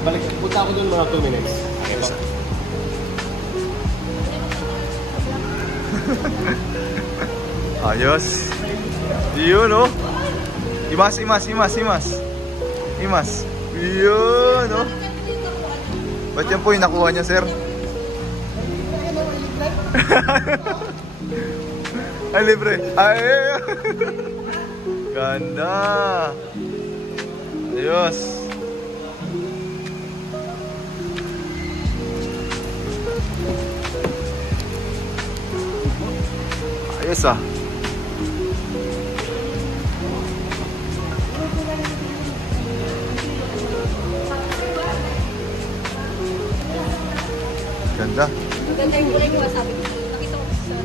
Balik, punta ako dun mga 2 minutes. Okay po. Ayos. Yun oh. Imas. Yun oh. Ba't yan po yung nakuha niya, sir? Ay, libre. Ay, ganda. Ayos. Ayos ah. Ganda. Ganda yung kulay mo, sabi ko. Nakita ko sa...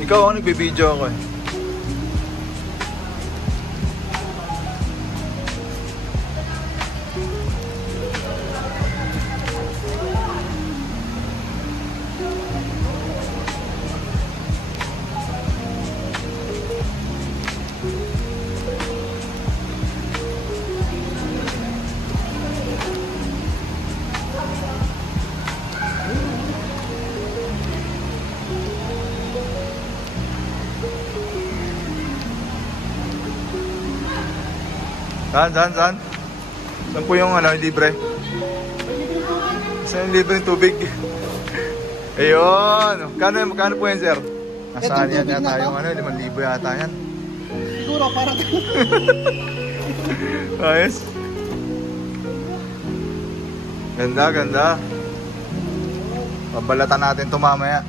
Ikaw ako nagbibideo ako eh. Saan? Saan po yung ano, libre? Saan yung libre ng tubig? Ayun! Magkano po yan, sir? Nasaan yan yata yung ano, 5,000 yata yan. Siguro, parang... Ayos. Ganda. Pabalatan natin ito mamaya.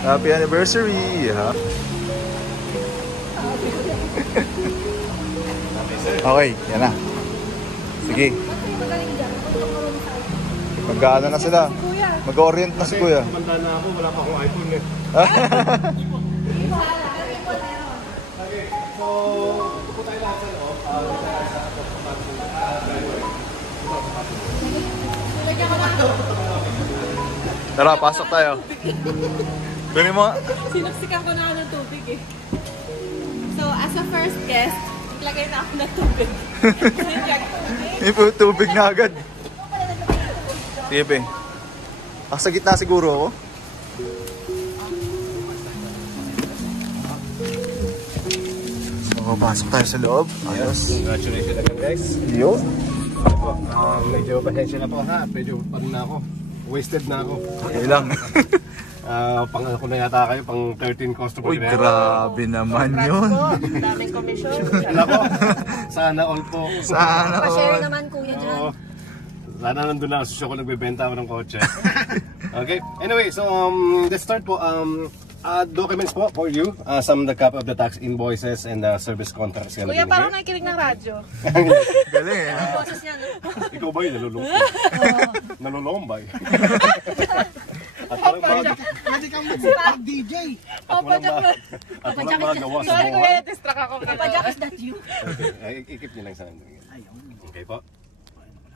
Happy anniversary! Ha? Okay, yan na. Sige. Mag-ano na sila? Mag-orient na si Kuya. Kumanda na ako, wala pa akong iPhone eh. Okay, so pupunta tayo lahat sa loob. Tara, pasok tayo. Kunin mo. Sinuksikan ko na ako ng tubig eh. So, as a first guest, naglagay na ako ng tubig. Tubig na agad. Sige, pe. Sa gitna siguro ako. So, pasok tayo sa loob. Ayos. Congratulations again, guys. Yun. Medyo pasensya na po ha. Medyo ano na ako. Wasted na ako. Okay lang. Pang ano ko na yata kayo, pang 13 customers. Uy, grabe naman yun. Daming commission. Nako, sana all po. Sana Pa-share all. naman kuya dyan. Oo. Sana nandun na kasi ako nagbebenta ako ng kotse. Okay, anyway, so let's start po. Documents po for you. Some of the copy of the tax invoices and service contracts. Kuya, parang nakikinig ng radyo. Galing eh. Ang boses niya, no? Ikaw ba yung nalulungkot? Nalulumbay. At Pwede kang mag-DJ. At walang magawa sa Sorry buhay. kuya, distract ako. Papa Jack, is that you? Okay, ikip niyo lang sa akin. Okay po.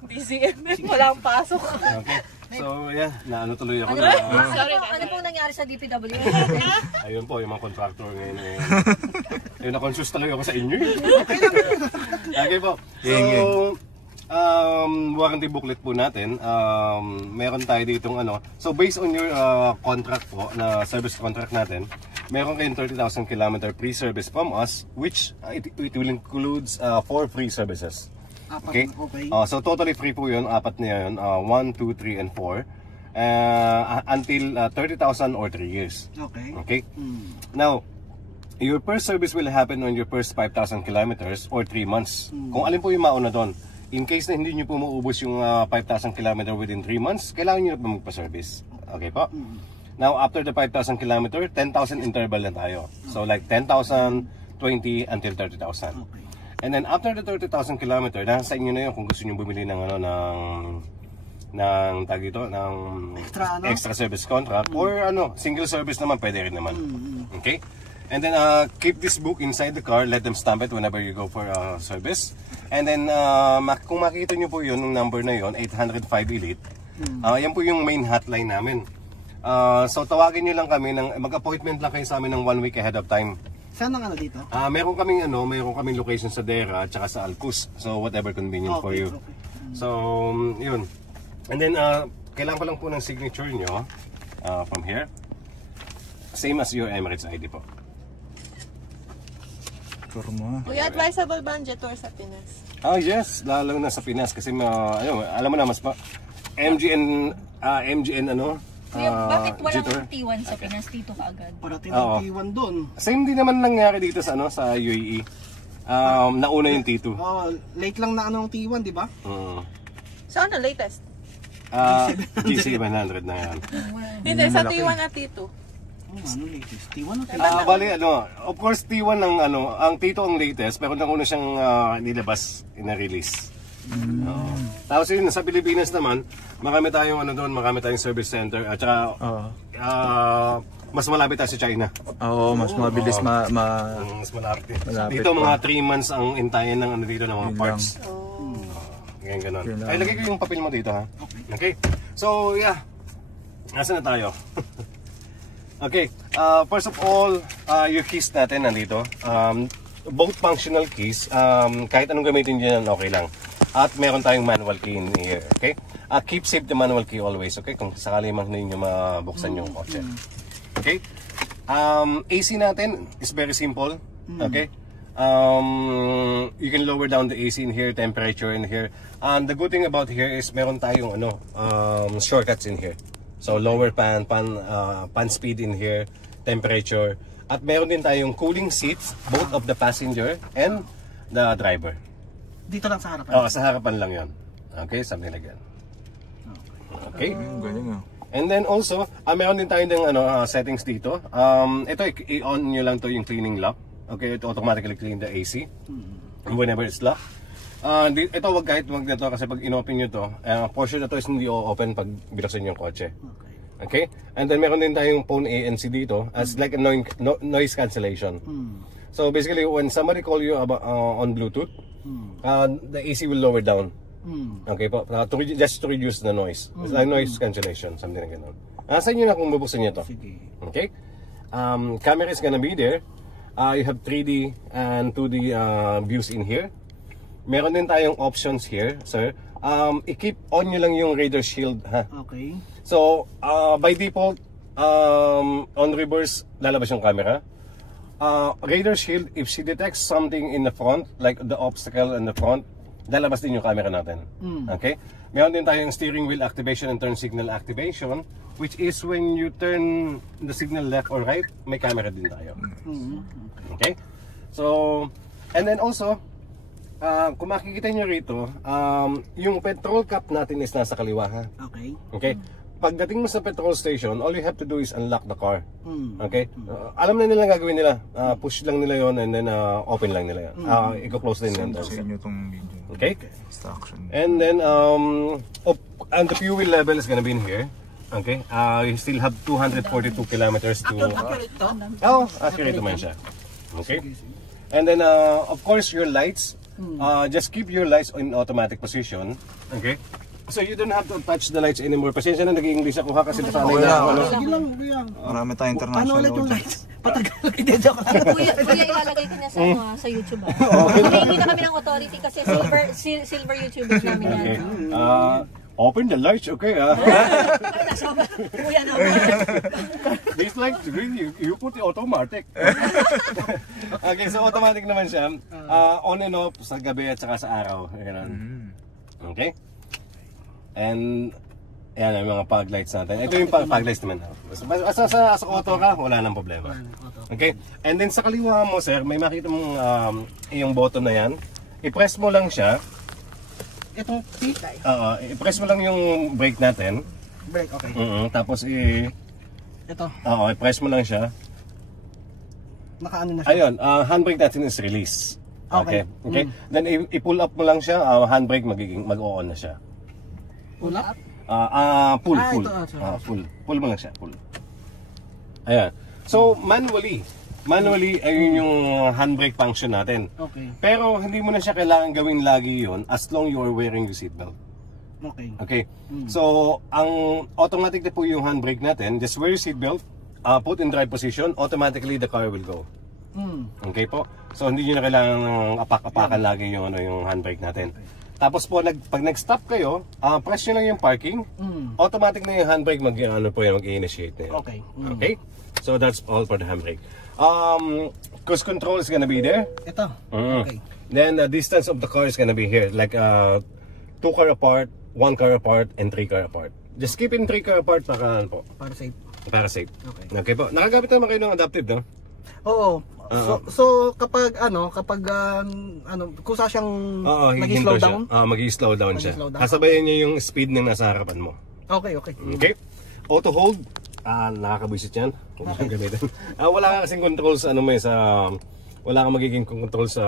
DCM, wala akong pasok. Okay. So yeah, naano tuloy ako Ano, na. ano pong nangyari sa DPW? Ayun po, yung mga contractor ngayon. Ayun, na-conscious talaga ako sa inyo. Okay po. So, warranty booklet po natin. Meron tayo ditong ano. So based on your contract po, na service contract natin, meron kayong 30,000 km pre-service from us, which it will includes 4 free services. Okay? So totally free po yun, 4 na yun, 1, 2, 3, and 4. Until 30,000 or 3 years. Okay? Now, your first service will happen on your first 5,000 kilometers or 3 months. Kung alin po yung mauna doon. In case na hindi nyo po maubos yung 5,000 km within 3 months, kailangan nyo na po magpa-service. Okay po? Now, after the 5,000 km, 10,000 interval na tayo. So like 10,000, 20, until 30,000. And then after the 30,000 km, nasa inyo na yun kung gusto nyo bumili ng ano, ng tag dito, ng extra service contract or ano, single service naman, pwede rin naman. Okay? And then keep this book inside the car, let them stamp it whenever you go for service. And then kung makikita nyo po yun, yung number na yun, 805 Elite, yan po yung main hotline namin. So tawagin nyo lang kami, mag-appointment lang kayo sa amin ng 1 week ahead of time. Saan ang dito? Meron kaming location sa Dera at saka sa Alcus. So whatever convenient for you. So yun. And then kailangan ko lang po ng signature nyo from here. Same as your Emirates ID po. Kuya, advisable ba ang jet tour sa Pinas? Yes, lalo na sa Pinas kasi alam mo na mas MGN Kuya, bakit walang T1 sa Pinas dito kaagad? Parating ang T1 doon. Same din naman nangyari dito sa sa UAE. Nauna yung T2. Late lang na ang T1, di ba? So ano latest? G700 na yan. Hindi, sa T1 at T2. Ano latest? T1 o T2? Bali of course T1 ang T2 ang latest pero nauna siyang nilabas, ina-release. Tapos yun, sa Pilipinas naman, marami tayong marami tayong service center at saka mas malapit tayo sa China. Oo, mas mabilis mas malapit. Dito mga 3 months ang intayin ng dito ng mga parts. Ganyan ganon. Ay, lagay ko yung papel mo dito ha. Okay. So yeah. Nasaan na tayo? Okay, first of all, yung keys natin nandito. Both functional keys, kahit anong gamitin dyan, okay lang. At meron tayong manual key in here, okay? Keep safe the manual key always, okay? Kung sakali man ninyo mabuksan yung kotse. Okay? AC natin is very simple, okay? You can lower down the AC in here, temperature in here. And the good thing about here is meron tayong shortcuts in here. So lower pan speed in here, temperature. At meron din tayong cooling seats, both of the passenger and the driver. Dito lang sa harapan? Sa harapan lang yon. Okay, something like that. Okay. And then also, meron din tayo ng settings dito. Ito, i-on nyo lang to yung cleaning lock. Okay, it automatically clean the AC whenever it's locked. Ito wag na to kasi pag in-open nyo to, portion na to is hindi o-open pag binuksan yung kotse. Okay? And then meron din tayong phone ANC dito as like a noise cancellation. So basically when somebody call you on Bluetooth, the AC will lower down. Okay po? Just to reduce the noise. It's like noise cancellation, something like that. Sa inyo na kung bubuksan nyo to. Okay? Camera is gonna be there. You have 3D and 2D views in here. Meron din tayong options here, sir. I-keep on nyo lang yung radar shield, ha? Okay. So, by default, on reverse, lalabas yung camera. Radar shield, if she detects something in the front, like the obstacle in the front, lalabas din yung camera natin. Okay? Meron din tayong steering wheel activation and turn signal activation, which is when you turn the signal left or right, may camera din tayo. Okay? So, and then also, kung makikita nyo rito, yung petrol cap natin is nasa kaliwa, ha? Okay. Okay? Pagdating mo sa petrol station, all you have to do is unlock the car. Okay? Alam na nila gagawin nila. Push lang nila yon and then open lang nila yan. I-close din nila. Okay? And then, and the fuel level is gonna be in here. Okay? You still have 242 kilometers to... accurate naman siya. Okay? And then, of course, your lights. Just keep your lights in automatic position. Okay? So you don't have to touch the lights anymore. Pasensya na nag-English ako ha kasi nasanay na ako. Sige lang, kuya. Marami tayong international. Ano ulit yung lights? Patagal, joke lang. Kuya, ilalagay ko niya sa YouTube. Hindi na kami ng authority kasi silver YouTubers namin yan. Open the lights, okay? Kuya naman. This light green, you put the automatic. Okay, so automatic naman siya. On and off sa gabi at saka sa araw. Okay? And ayan ang mga fog lights natin. Ito yung fog lights naman. Asa auto ka, wala nang problema. Okay? And then sa kaliwa mo, sir, may makita mong yung button na yan. I-press mo lang siya. Itong T? I-press mo lang yung brake natin. Brake, okay. Tapos Ito? i-press mo lang siya. Nakaano na siya? Ayun, handbrake natin is release. Okay. Then i-pull up mo lang siya, handbrake mag-on na siya. Pull up? Pull. Ito, Pull mo lang siya, pull. Ayan. So manually, Manually, ayun yung handbrake function natin. Okay. Pero hindi mo na siya kailangan gawin lagi yun as long you are wearing your seatbelt. Okay. Okay? So, ang automatic na po yung handbrake natin, just wear your seatbelt, put in drive position, automatically the car will go. Okay po? So, hindi nyo na kailangan apak-apakan lagi yung, yung handbrake natin. Tapos po, pag nag-stop kayo, press nyo lang yung parking, automatic na yung handbrake mag-initiate na yun. Okay. Okay? So, that's all for the handbrake. Cruise control is gonna be there. Ito. Okay. Then the distance of the car is gonna be here, like 2 car apart, 1 car apart, and 3 car apart. Just keep in 3 car apart para po. Para safe. Para safe. Okay. Okay po. Nakagamit naman kayo ng adaptive, no? Oo. So kapag kusa siyang nag-slow down. Mag-slow down siya. Mag-slow down. Kasabayan niya yung speed ng nasa harapan mo. Okay. Okay? Auto hold. Nakakabuisit yan. Kung gamitin. Wala ka kasing control sa wala kang magiging control sa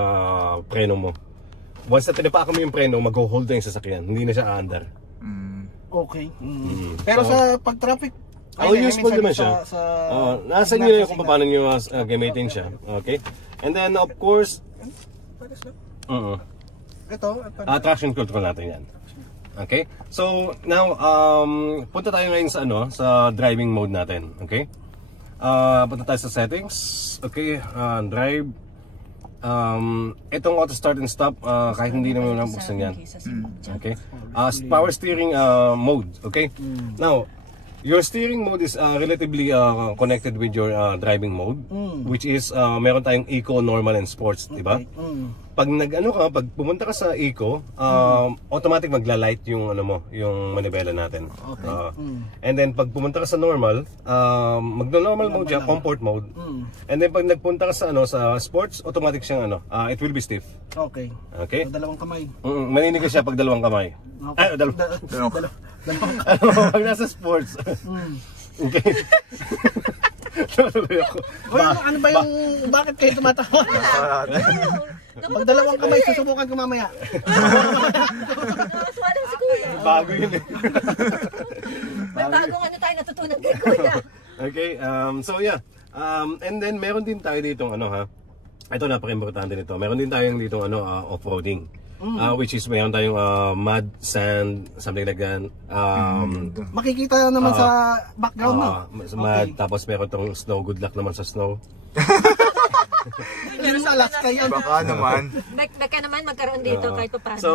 preno mo. Once na tinapa mo yung preno, mag-hold na yung sasakyan. Hindi na siya aandar. Okay. Pero sa pag-traffic, useful naman siya. Nasa inyo na kung paano nyo gamitin siya. Okay? And then of course, ito, traction control natin yan. Okay? So, now, punta tayo ngayon sa sa driving mode natin. Okay? Punta tayo sa settings. Okay, drive. Itong auto start and stop, kahit hindi naman nabuksan yan. Okay? Power steering mode. Okay? Now, your steering mode is relatively connected with your driving mode, which is meron tayong eco, normal, and sports, di ba? Pag pag pumunta ka sa eco, automatic magla-light yung yung manibela natin. And then pag pumunta ka sa normal, magno-normal mode siya, comfort mode. And then pag nagpunta ka sa sa sports, automatic siyang it will be stiff. Okay. Okay? So, dalawang kamay. Maninig ka siya pag dalawang kamay. Ay, pag nasa sports. Okay. Ano ba yung bakit kayo tumatawa? Pag dalawang kamay, susubukan ko mamaya. Si Kuya. Bago yun eh. May bagong natutunan kay Kuya. Okay, so yeah. And then meron din tayo ditong ito napaka-importante nito. Meron din tayong ditong off-roading. Which is mayroon tayong mud, sand, something like that. Makikita naman sa background mo. Mud, tapos meron tong snow. Good luck naman sa snow. Pero sa Alaska yan. Baka naman. Baka naman magkaroon dito kahit pa paano. So,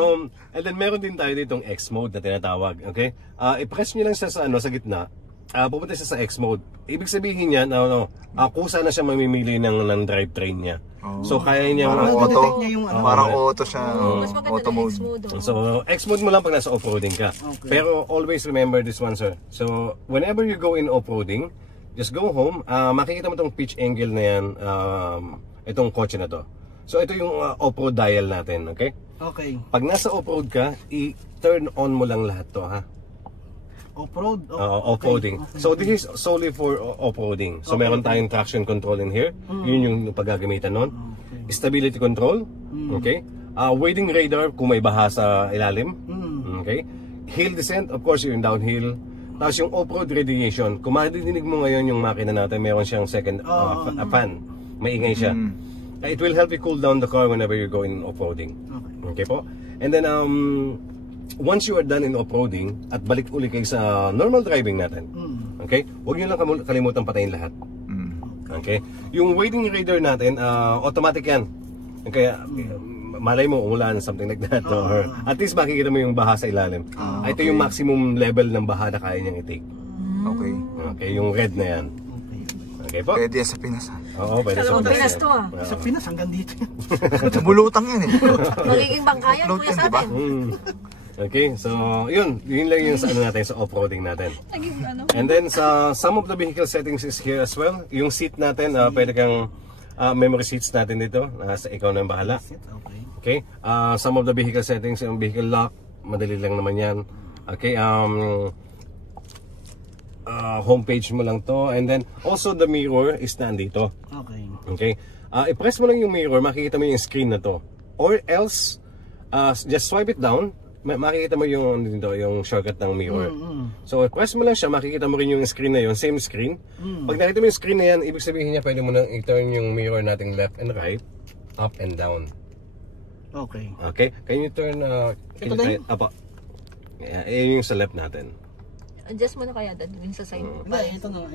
and then meron din tayo ditong X mode na tinatawag. Okay? I-press nyo lang siya sa gitna. Pupunta siya sa X mode. Ibig sabihin niyan, kusa na siya mamimili ng drivetrain niya. So kaya niya parang auto siya. Mas maganda Auto ng mode. X mode. So X mode mo lang pag nasa off-roading ka. Pero always remember this one, sir. So whenever you go in off-roading, just go home. Makikita mo tong pitch angle na yan, itong kotse na to. So ito yung off-road dial natin, okay? Okay. Pag nasa off-road ka, i-turn on mo lang lahat to, ha? Off-road? Off-roading. Okay. So this is solely for off-roading. So meron tayong traction control in here. Yun yung paggagamitan nun. Stability control. Okay. Wading radar kung may baha sa ilalim. Okay. Hill descent, of course, yung downhill. Tapos yung off-road radiation. Kung maridinig mo ngayon yung makina natin, meron siyang second fan. Maingay siya. It will help you cool down the car whenever you're going off-roading. Okay po. And then once you are done in off-roading at balik uli kayo sa normal driving natin, okay, huwag nyo lang kalimutan patayin lahat. Okay, yung wading radar natin, automatic yan. Kaya malay mo umulan, something like that, or at least makikita mo yung baha sa ilalim. Ito yung maximum level ng baha na kaya niyang i-take. Okay. Okay, yung red na yan. Okay po? Pwede yan sa Pinas. Oo, pwede sa Pinas to Sa Pinas hanggang dito. Sa bulutang yan eh. Magiging bangkayan, Kuya, sa atin. Okay, so yun lang yung sa natin, sa off-roading natin. And then sa some of the vehicle settings is here as well. Yung seat natin, pwede kang memory seats natin dito. Sa ikaw na yung bahala. Okay, some of the vehicle settings, yung vehicle lock, madali lang naman yan. Okay, homepage mo lang to. And then also the mirror is nandito. Okay. Okay, i-press mo lang yung mirror, makikita mo yung screen na to. Or else, just swipe it down. makikita mo yung dito, yung shortcut ng mirror. So press mo lang siya, makikita mo rin yung screen na yun, same screen. Pag nakita mo yung screen na yan, ibig sabihin niya pwede mo nang i-turn yung mirror nating left and right, up and down. Okay. Okay? Can you turn Ito din? Apa. Yung sa left natin. Adjust mo na kaya dad yung sa side. Hindi, ito na.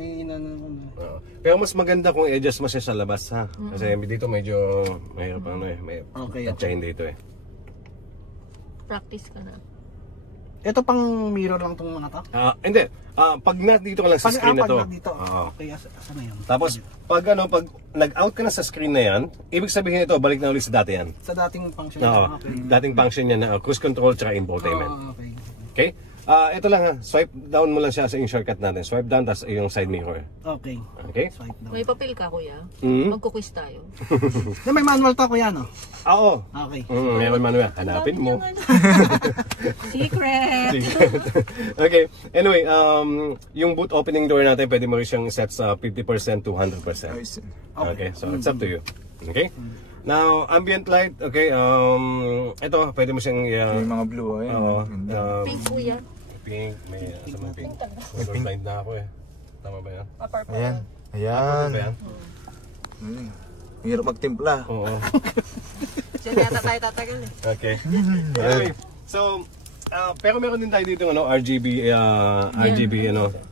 Pero mas maganda kung i-adjust mo siya sa labas ha. Kasi dito medyo mahirap may tatsahin dito eh. Practice ka na. Ito pang mirror lang itong mga to? Hindi. Pag dito ka lang sa screen na to. Dito. Okay, asa na yun? Tapos pag nag-out ka na sa screen na yan, ibig sabihin ito, balik na ulit sa dati yan. Sa dating function. Okay. Dating function niya na cruise control tsaka infotainment. Okay. Okay? Ito lang ha, swipe down mo lang siya sa yung shortcut natin. Swipe down, tapos yung side mirror. Okay. Okay? Swipe down. May papel ka kuya? Mm. Magkuquiz tayo. Na may manual to kuya no? Oo. Okay. Meron manual. Hanapin mo. Secret! Okay. Anyway, yung boot opening door natin, pwede mo rin siyang set sa 50% to 100%. Okay, so it's up to you. Okay? Now, ambient light, okay, ito, pwede mo siyang... Yung mga blue, ayun. Pink kuya. Pink, may pink. May blind na ako eh. Tama ba yan? Ayan. Ayan. Ba yan? Hirap magtimpla. Oo. Diyan yata tayo tatagal eh. Okay. Anyway, so, pero meron din tayo dito, RGB,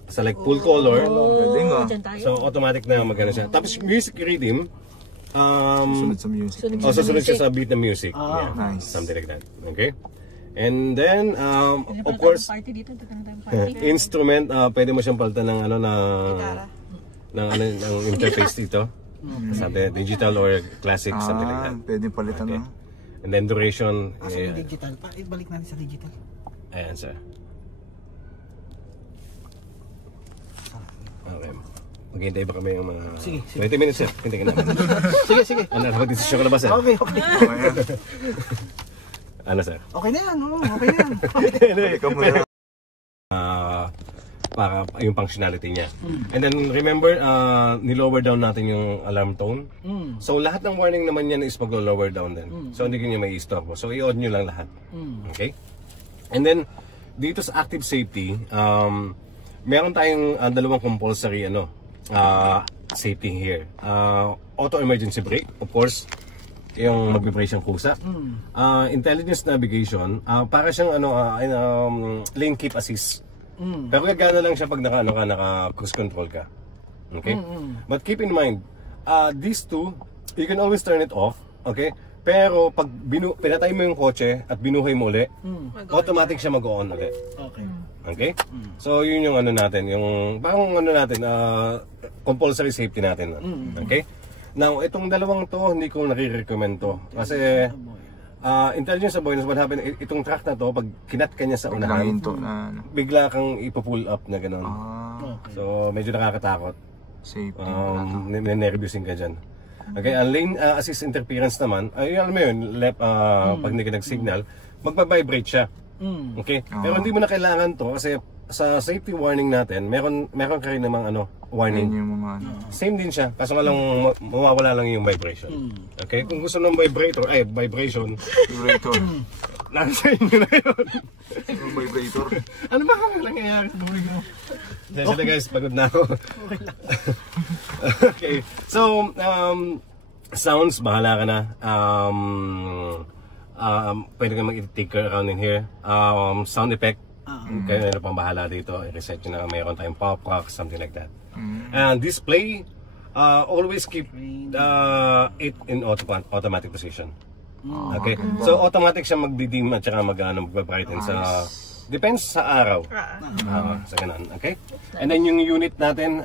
sa like full color. Galing ah. Diyan tayo. So, automatic na magana siya. Tapos, music rhythm, Sunod sa music. susunod siya sa beat ng music. Yeah, nice. something like that. Okay? And then, of course, Party dito, party. instrument, pwede mo siyang palitan ng ng interface dito. Sabi, digital or classic, something like that. Pwede palitan Okay. no? And then duration, Asa yung digital? Balik natin sa digital. ayan sir. Okay. Maghintay ba kami yung mga... Sige. 20 minutes sir, hintayin namin. Sige. Ano, mag-desisyon ka na ba sir? Okay. Ano sir? Okay na yan. Okay na yan. Ikaw muna. Para yung functionality niya. And then remember, nilower down natin yung alarm tone. So lahat ng warning naman yan is mag-lower down din. So hindi nyo may i-stop. So i-on nyo lang lahat. Okay? And then, dito sa active safety, meron tayong dalawang compulsory safety here. Auto emergency brake, of course, yung mag-vibration kusa. Intelligence navigation, para siyang lane keep assist. Pero gagana lang siya pag naka-cruise control ka. Okay? But keep in mind, these two, you can always turn it off. Okay? Pero pag pinatay mo yung kotse at binuhay mo uli, automatic siya mag-on ulit. Okay. Okay? So yun yung natin, yung parang compulsory safety natin. Okay? Now, itong dalawang to, hindi ko nare-recommend to. Kasi intelligence avoidance, what happened, itong track na to, pag kinat ka niya sa unahan, bigla kang ipo-pull up na gano'n. So medyo nakakatakot. Safety. Nervyusin ka dyan. Okay, ang lane assist interference naman, alam mo yun, pag hindi ka nag-signal, magpa-vibrate siya. Okay? Pero hindi mo na kailangan to kasi sa safety warning natin, meron ka rin namang warning. Same din siya, kaso nga lang mawawala lang yung vibration. Okay? Kung gusto ng vibration. Nasa inyo na yun. Yung vibrator. Ano ba kami nangyayari sa buhay mo? Sige guys, pagod na ako. Okay. So, sounds, bahala ka na. Pwede ka mag-take around in here. Sound effect, kayo na pang bahala dito. I-reset nyo na mayroon tayong pop rock, something like that. And display, always keep it in automatic position. Okay? So automatic siya mag-dim at saka mag-brighten sa... Depends sa araw. Sa ganun. Okay? And then yung unit natin,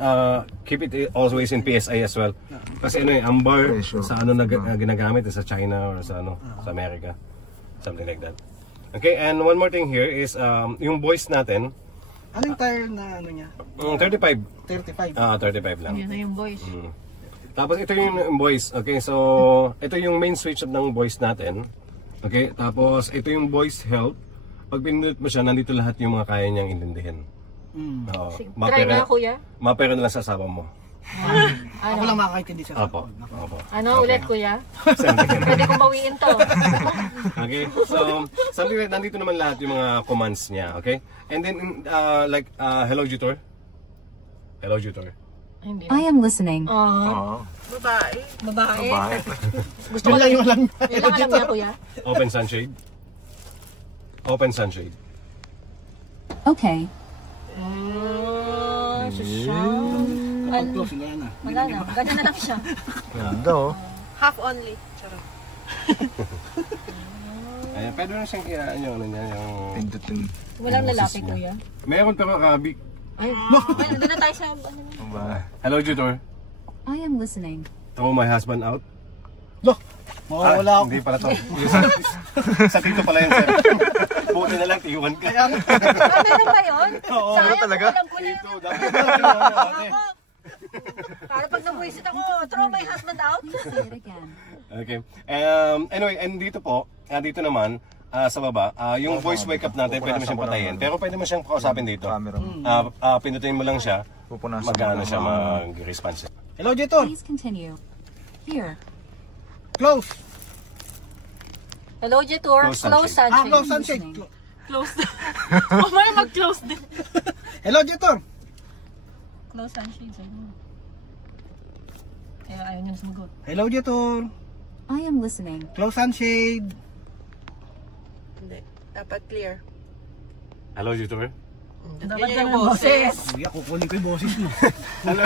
keep it always in PSI as well. Kasi ang bar sa na ginagamit sa China or sa sa America. Something like that. Okay, and one more thing here is yung voice natin. Anong tire na niya? 35. 35. 35 lang. Yan na yung voice. Tapos ito yung voice. Okay, so ito yung main switch ng voice natin. Okay, tapos ito yung voice help. Pag pinindot mo siya, nandito lahat yung mga kaya niyang intindihin. Try na kuya. Mapera na lang sa asawa mo. Ako lang makakaintindi siya. Opo. Ano ulit, kuya? Pwede kong bawiin to. Okay, so something like nandito naman lahat yung mga commands niya, okay? And then hello Jutor. Hello Jutor. Hindi. I am listening. Babae. Gusto ko Yun lang yung alam niya. Yun lang alam niya, kuya. Open sunshade. Open sunshade. Okay. Close na yan ah. Wala na. Ganyan na lang siya. Ganda oh. Half only. Charot. Ayan, pwede na siyang kiyaan yung ano niya, yung... Pindutin. Walang lalaki, kuya. Meron pero kabi. Ay, doon na tayo sa... Hello Jutor. I am listening. Throw my husband out. Loh, mawawala ako. Hindi pala to. Sa tito pala yun, sir. Buti na lang, tiwan ka. Meron ba yun? Oo, Sayang, talaga? kulang ko na. Tito, dapat Para pag nabuisit ako, throw my husband out. Say it again. Okay. Anyway, and dito po, dito naman, sa baba, yung voice wake up natin, pwede mo siyang patayin. Pero pwede mo siyang kausapin dito. Pindutin mo lang siya, mag-ano siya, mag-response siya. Hello, Jeton. Please continue. Here. Close. Hello, Jetor. Close Close sunshade. sunshade. Close sunshade. Close. Mamaya mag-close din. Hello, Jeton. Close sunshade. Kaya ayaw niya sumagot. Hello, Jeton. I am listening. Close sunshade. Hindi. Dapat clear. Hello, Jutor. Dapat ka ng boses. Uy, kukunin ko yung boses mo. Hello,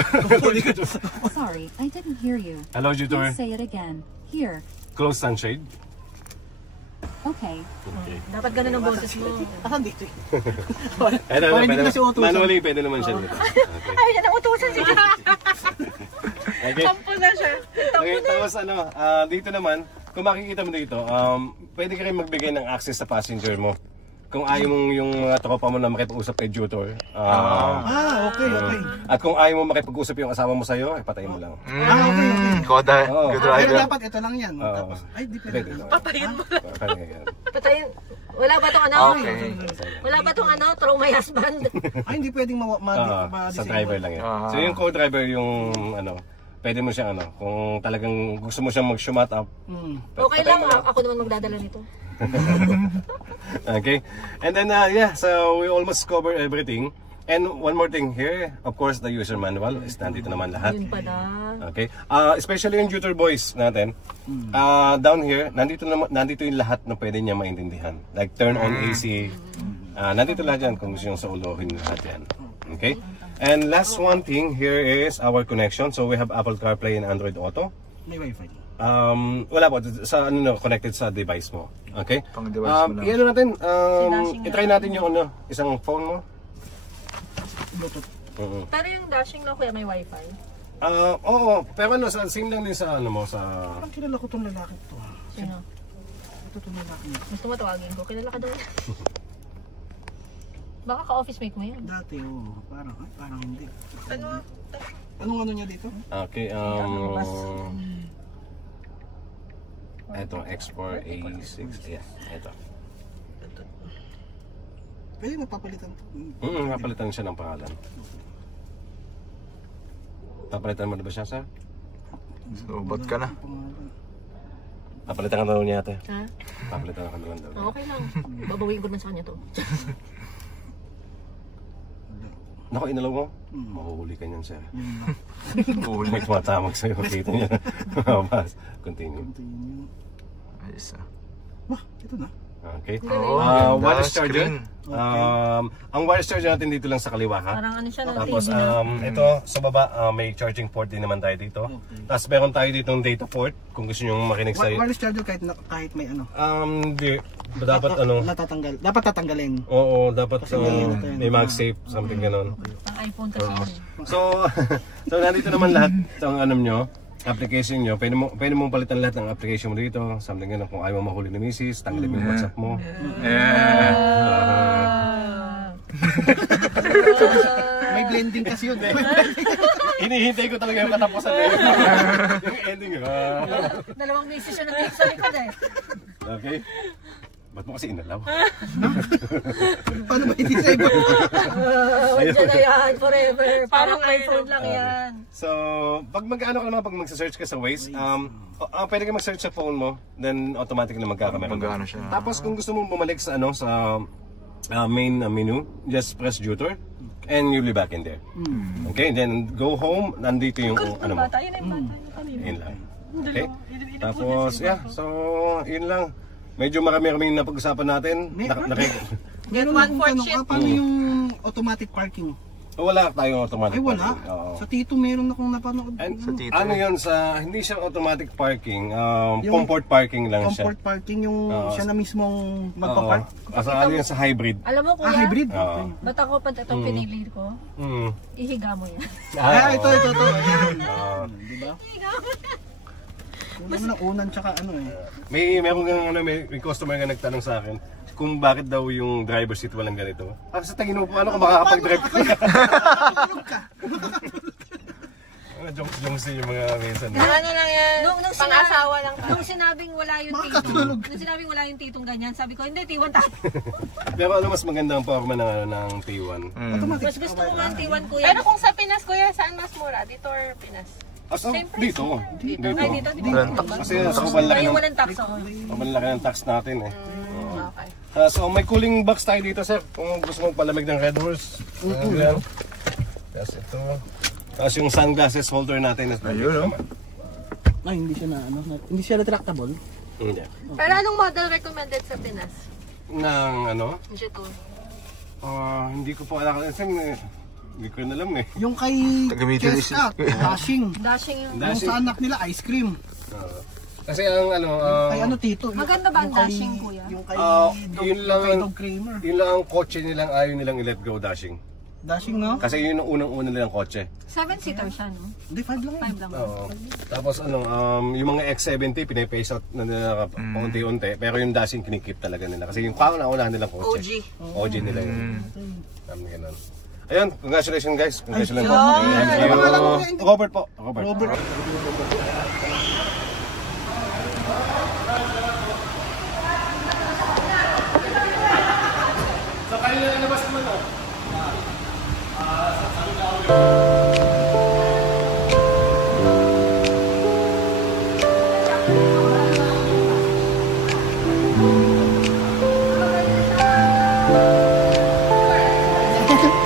Jutor. Sorry, I didn't hear you. Hello, Jutor. Please say it again. Here. Close sunshade. Okay. Okay. Dapat ganun ang boses mo. Asan dito? Pwede na si utusan. manually, pwede naman siya dito. Okay. Ayaw niya nang utusan siya. Okay. Tampo na siya. Okay, tapos dito naman, kung makikita mo dito, pwede ka rin magbigay ng access sa passenger mo. Kung ayaw mong yung mga tropa mo na makipag-usap kay Jutor. Okay. At kung ayaw mo makipag-usap yung asawa mo sa'yo, patayin mo lang. Okay. Koda, Oo. good Pero driver. dapat ito lang yan. Oo. Tapos, ay, di pwede. Patayin mo lang. Patayin. Wala ba tong ano? Okay. Wala ba tong ano? Throw my husband. Ay, hindi pwedeng Sa driver lang yan. So yung co-driver yung pwede mo siyang kung talagang gusto mo siyang mag-shoot up. Okay lang. Ako naman magdadala nito. Okay. And then so we almost cover everything. And one more thing here, of course, the user manual is nandito naman lahat. Yun pala. Okay. Especially yung Jutor boys natin. Down here, nandito yung lahat na pwede niya maintindihan. Like turn on AC. Nandito lahat yan kung gusto yung sa ulohin lahat yan. Okay. And last one thing here is our connection. So we have Apple CarPlay and Android Auto. May wifi. Wala po sa connected sa device mo. Okay? Pang device mo lang. Iano natin, i-try natin yung isang phone mo. Bluetooth. Pero yung dashing lang kuya may wifi. Oo, pero same lang din sa mo sa Parang kilala ko itong lalaki to. Sino? Ito itong lalaki nito. Gusto mo tawagin ko? Kilala ka daw. Baka ka-office mate mo yun. Dati, parang hindi. Anong niya dito? Okay, ito, X4 A6. Yeah, ito. Pwede mapapalitan to. Napalitan siya ng pangalan. Napalitan mo na ba siya, sir? So, bot ka na. Napalitan ka na daw niya ate. Ha? Napalitan ka na lang daw. Okay lang. Babawiin ko na sa kanya to. Naku, inalaw mo? Mahuhuli ka niyan, sir. Huli. May tumatamag sa'yo. Kita niya. Mas, continue. Ayos ah. Wah, ito na. Okay. Oh, Wireless charger. screen. Ang wireless charger natin dito lang sa kaliwa ha. Parang ano siya ng Tapos TV na. ito sa baba may charging port din naman tayo dito. Tapos meron tayo dito ng data port kung gusto niyo makinig sa Wireless charger kahit may ano. di dapat Natatanggal. Dapat tatanggalin. Oo, dapat may MagSafe something ganon. Pang iPhone kasi yun. So nandito naman lahat ng nyo, application nyo. Pwede mong palitan lahat ng application mo dito. Something ganon kung ayaw mo mahuli ni Mrs. Tanggalin mo yung WhatsApp mo. May blending kasi yun. Hinihintay ko talaga yung katapusan yung ending. Dalawang misis siya nandito sa likod eh. Okay. Ba't mo kasi inalaw? Paano ba i-disable? Diyan na yan, forever. Parang iPhone lang yan. So, pag mag-ano ka naman, pag mag-search ka sa Waze, pwede ka mag-search sa phone mo, then automatic na magkakamera. Mag-ano siya. Tapos kung gusto mo bumalik sa sa main menu, just press Jutor and you'll be back in there. Okay, then go home, nandito yung ano mo. Bata, yun ang bata. Yun lang. Okay? Tapos, yeah, so yun lang. Medyo marami-raming napag-usapan natin. Meron akong tanong, paano yung automatic parking? Wala tayong automatic Ay, wala. parking. Oo. Sa Tito meron akong napanood. Sa Tito. Ano yun hindi siya automatic parking, comfort parking lang siya. Comfort parking yung siya na mismong magpa-park. Ano yun sa hybrid. Alam mo kuya, Hybrid? Oo. ba't ako pag itong pinili ko, ihiga mo yan. Ito. Diba? Una unan tsaka ano eh. May customer nga nagtanong sa akin kung bakit daw yung driver seat walang ganito. Sa tingin mo, paano ka makakapag-drive ka? Joke yung mga minsan. Ano lang yan? Pang-asawa lang. Nung sinabing wala yung titong ganyan, sabi ko, hindi, T1 tayo. Pero ano mas maganda ang forma ng T1? Mas gusto ko nga ang T1 kuya. Pero kung sa Pinas, kuya, saan mas mura? Dito or Pinas? Dito. Ay, dito. Kasi sobrang laki Ay, ng walang tax ako. tax natin eh. Okay. So may cooling box tayo dito sir. Kung gusto mong palamig ng Red Horse. Ayan. Tapos ito. Tapos yung sunglasses holder natin. Ayun, Ay, hindi siya retractable. Hindi. Pero anong model recommended sa Pinas? Nang ano? Jeton. Hindi ko pa alam. Hindi ko na alam eh. Yung kay Taga-Middle East. Chestnut, dashing. Dashing yung... Yung sa anak nila, ice cream. Kasi ang ano... Kay ano Tito. Maganda ba ang dashing kuya? Yung kay yun lang kay ang- Dog Kramer. Yun lang ang kotse nilang ayaw nilang i-let go dashing. Dashing no? Kasi yun ang unang-una nilang kotse. 7-seater siya, no? Hindi, 5 lang. 5 lang. Oo. Tapos yung mga X70 pinapace out na nila paunti-unti. Pero yung dashing kinikip talaga nila. Kasi yung kauna-unahan nilang kotse. OG nila yun. Ganun. Ayun, congratulations guys. Congratulations po. Thank you. Robert po. Robert. So kanina nalabas naman o.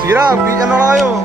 Sige na, ano na kayo?